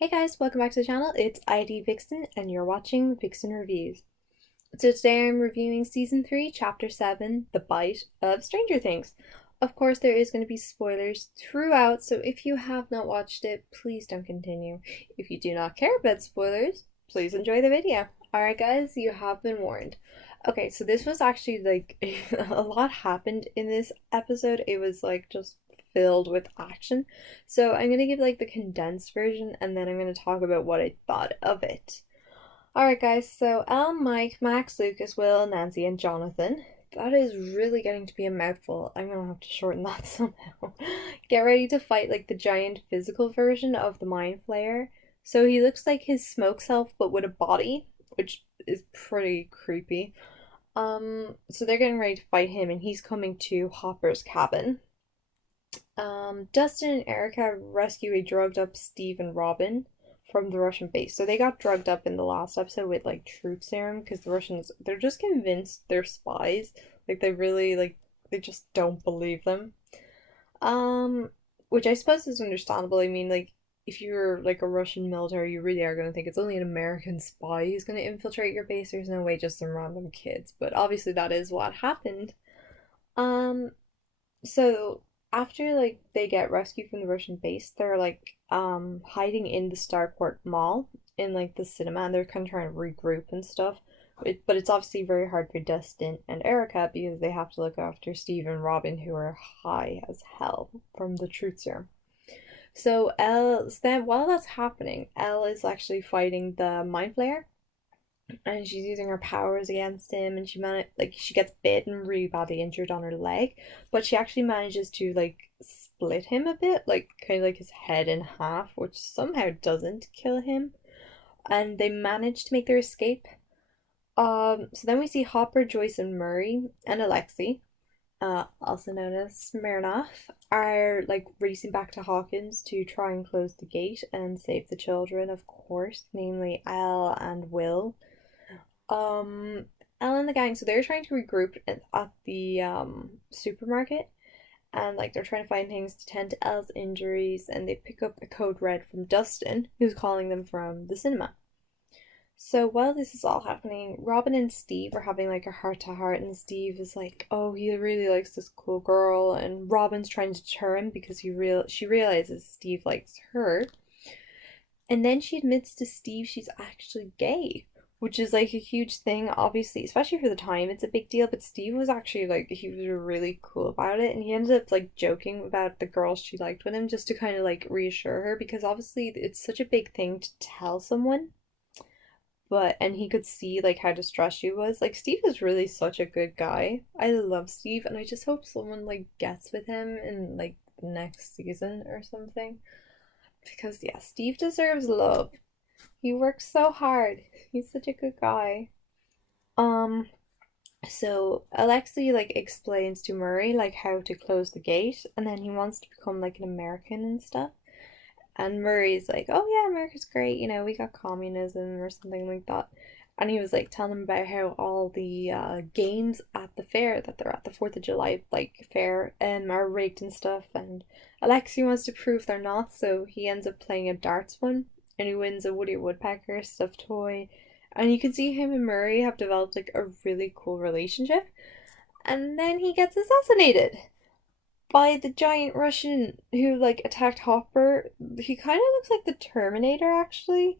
Hey guys, welcome back to the channel. It's ID Vixen and you're watching Vixen Reviews. So today I'm reviewing Season 3, Chapter 7, The Bite of Stranger Things. Of course, there is going to be spoilers throughout, so if you have not watched it, please don't continue. If you do not care about spoilers, please enjoy the video. Alright guys, you have been warned. Okay, so this was actually like a lot happened in this episode. It was like just filled with action. So I'm gonna give like the condensed version and then I'm gonna talk about what I thought of it. Alright guys, so Elle, Mike, Max, Lucas, Will, Nancy, and Jonathan. That is really getting to be a mouthful. I'm gonna have to shorten that somehow. Get ready to fight like the giant physical version of the Mind Flayer. So he looks like his smoke self but with a body, which is pretty creepy. So they're getting ready to fight him and he's coming to Hopper's cabin. Dustin and Erica rescue a drugged up Steve and Robin from the Russian base. So they got drugged up in the last episode with like truth serum because the Russians, they're just convinced they're spies. Like they really they just don't believe them. Um which I suppose is understandable. I mean, like if you're like a Russian military, you really are going to think it's only an American spy who's going to infiltrate your base. There's no way just some random kids. But obviously that is what happened. Um so after like they get rescued from the Russian base, they're like hiding in the Starport Mall in like the cinema and they're kind of trying to regroup and stuff. But it's obviously very hard for Dustin and Erica because they have to look after Steve and Robin who are high as hell from the truth serum. So then while that's happening, Elle is actually fighting the Mind Flayer and she's using her powers against him and she gets bitten really badly injured on her leg, but she actually manages to like split him a bit, like kind of like his head in half, which somehow doesn't kill him, and they manage to make their escape. So then we see Hopper, Joyce, and Murray and Alexei, also known as Smirnoff, are like racing back to Hawkins to try and close the gate and save the children, of course, namely Elle and Will. um Elle and the gang, so they're trying to regroup at the supermarket, and like they're trying to find things to tend to Elle's injuries, and they pick up a code red from Dustin, who's calling them from the cinema. So while this is all happening, Robin and Steve are having like a heart to heart, and Steve is like, "Oh, he really likes this cool girl," and Robin's trying to deter him because she realizes Steve likes her, and then she admits to Steve she's actually gay, which is like a huge thing, obviously, especially for the time. It's a big deal, but Steve was actually like, he was really cool about it, and he ended up like joking about the girls she liked with him just to kind of like reassure her because obviously it's such a big thing to tell someone. And he could see like how distressed she was. Like Steve is really such a good guy. I love Steve, and I just hope someone like gets with him in like next season or something. Because yeah, Steve deserves love. He works so hard. He's such a good guy. Um, so Alexei like explains to Murray like how to close the gate, and then he wants to become like an American and stuff. And Murray's like, "Oh yeah, America's great. You know, we got communism or something like that." And he was like telling them about how all the games at the fair that they're at, the Fourth of July like fair, are rigged and stuff. And Alexei wants to prove they're not, so he ends up playing a darts one, and he wins a Woody Woodpecker stuffed toy. And you can see him and Murray have developed like a really cool relationship. And then he gets assassinated by the giant Russian who like attacked Hopper. He kind of looks like the Terminator, actually.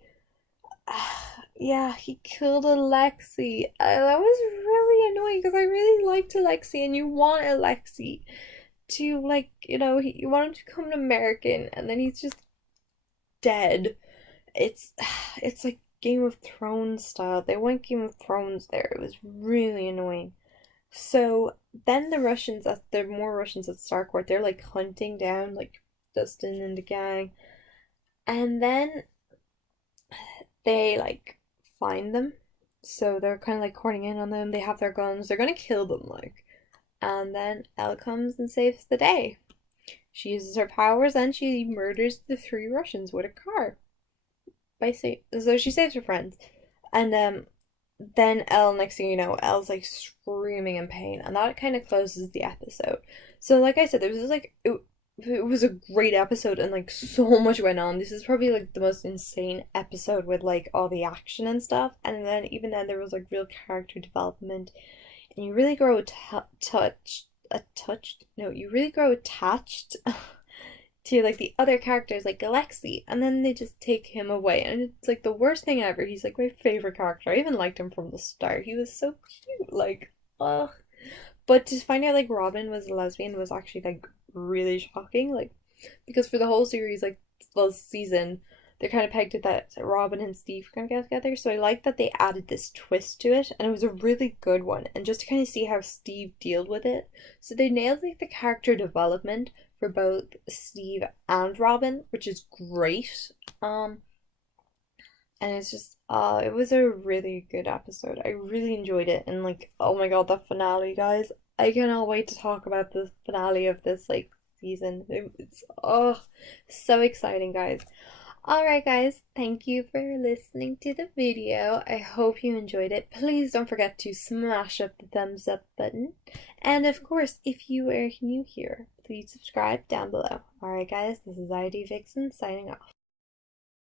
Yeah, he killed Alexei. That was really annoying because I really liked Alexei, and you want Alexei to like, you want him to become an American, and then he's just dead. It's it's like Game of Thrones style. They went Game of Thrones there. It was really annoying. So then the more Russians at Starcourt, they're like hunting down like Dustin and the gang, and then they like find them. So they're kind of like corning in on them. They have their guns. They're gonna kill them, like, and then Elle comes and saves the day. She uses her powers and she murders the three Russians with a car. So she saves her friends, and then Elle, next thing you know, Elle's like screaming in pain, and that kind of closes the episode. So, like I said, there was like it was a great episode and like so much went on. This is probably like the most insane episode with like all the action and stuff. And then even then there was like real character development and you really grow you really grow attached to like the other characters like Alexi, and then they just take him away and it's like the worst thing ever. He's like my favorite character. I even liked him from the start. He was so cute. Like, oh, but to find out like Robin was a lesbian was actually like really shocking. Like, because for the whole series, like, well, season, they kind of pegged it that Robin and Steve were gonna get together. So I like that they added this twist to it, and it was a really good one. And just to kind of see how Steve dealt with it, so they nailed like the character development for both Steve and Robin, which is great. Um, and it's just it was a really good episode. I really enjoyed it, and like, oh my god, the finale, guys. I cannot wait to talk about the finale of this like season. It's oh so exciting, guys. Alright guys, thank you for listening to the video. I hope you enjoyed it. Please don't forget to smash up the thumbs up button. And of course, if you are new here, please subscribe down below. Alright guys, this is ID Vixen signing off.